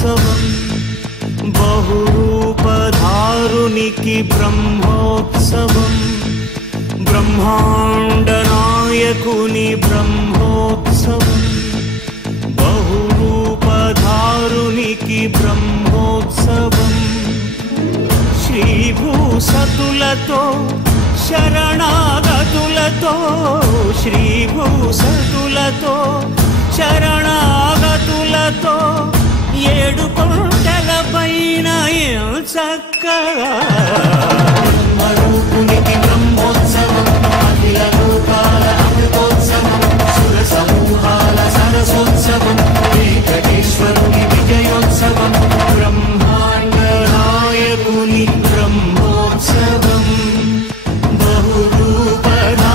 బ్రహ్మోత్సవం బహురూపధారునికి బ్రహ్మోత్సవం బ్రహ్మాండ నాయకుని బ్రహ్మోత్సవం బహురూపధారునికి బ్రహ్మోత్సవం శ్రీభూసతులతో శరణాగతులతో శ్రీభూసతులతో శరణాగతులతో ఏడు కొండల పైన చక్కగా బ్రహ్మరూపునికి బ్రహ్మోత్సవం అఖిల లోకాల అమృతోత్సవం సుర సమూహాల సరసోత్సవం వెంకటేశ్వరుని విజయోత్సవం బ్రహ్మాండ నాయకుని బ్రహ్మోత్సవం బహురూపధారునికి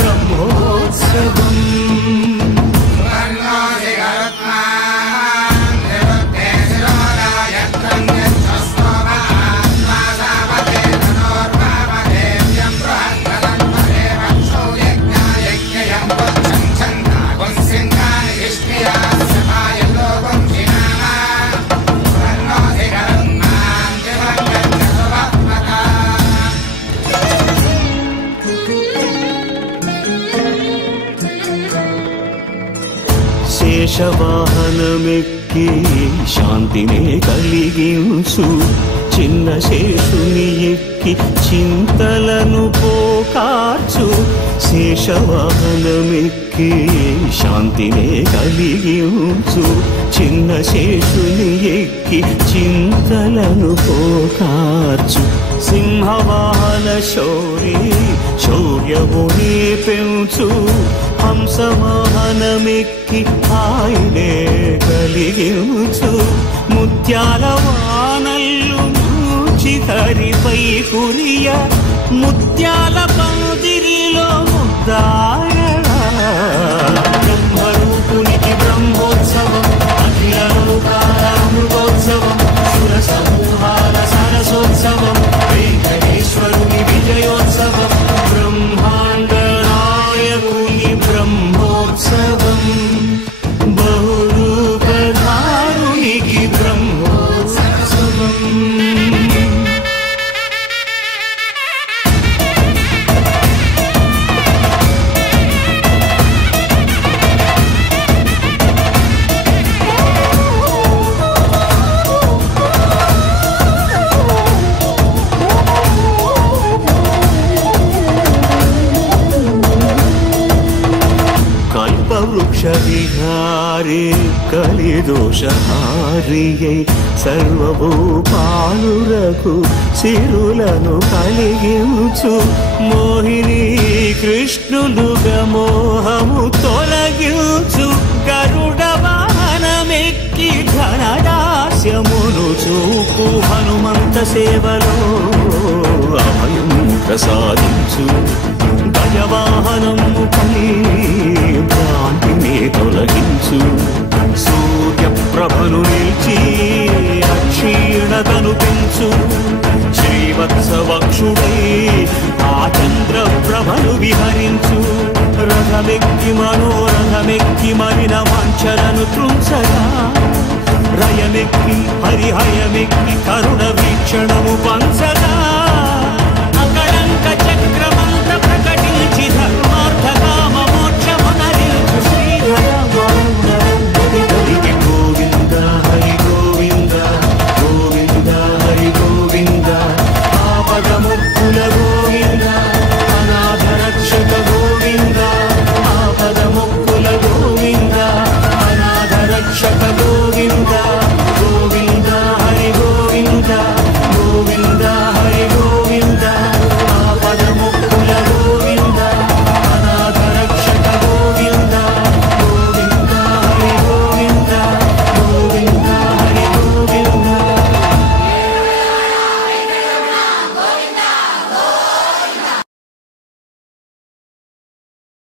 బ్రహ్మోత్సవం శేషవాహనమెక్కి శాంతినే కలిగించు చిన్న శేషుని ఎక్కి చింతలను పోకార్చు శేషవాహనమెక్కి శాంతినే కలిగించు చిన్న శేషుని ఎక్కి చింతలను పోకార్చు సింహవాహన శౌర్యముని పెంచు హంసవాహనమెక్కి ఆయనే కలిగించు ముత్యాల వానల్లు చితరిపై కురియ ముత్యాల పందిరిలో ముద్దాయడా బ్రహ్మరూపునికి బ్రహ్మోత్సవం అఖిల లోకాల అమృతోత్సవం సుర సమూహాల సరసోత్సవం వెంకటేశ్వరుని విజయోత్సవం బ్రహ్మాండ నాయకుని బ్రహ్మోత్సవం బహురూపధారునికి బ్రహ్మోత్సవం వృక్షవిహారే కలిదోషహారియై సర్వభూపాలురకు సిరులను కలిగించు మోహిని కృష్ణులుగా మోహము తొలగించు గరుడ వాహనమెక్కి ఘనదాస్యమును చూపు హనుమంత సేవలో అభయం ప్రసాదించు గజవాహనము పై భ్రాంతిని తొలగించు సూర్యప్రభను నిలిచి అక్షీణతను పెంచు శ్రీవత్సవక్షుడై ఆ చంద్రప్రభను విహరించు రథమెక్కి మనోరథమెక్కి మరిన వాంఛలను త్రుంచగా రయమెక్కి హరిహయమెక్కి కరుణ వీక్షణము పంచగా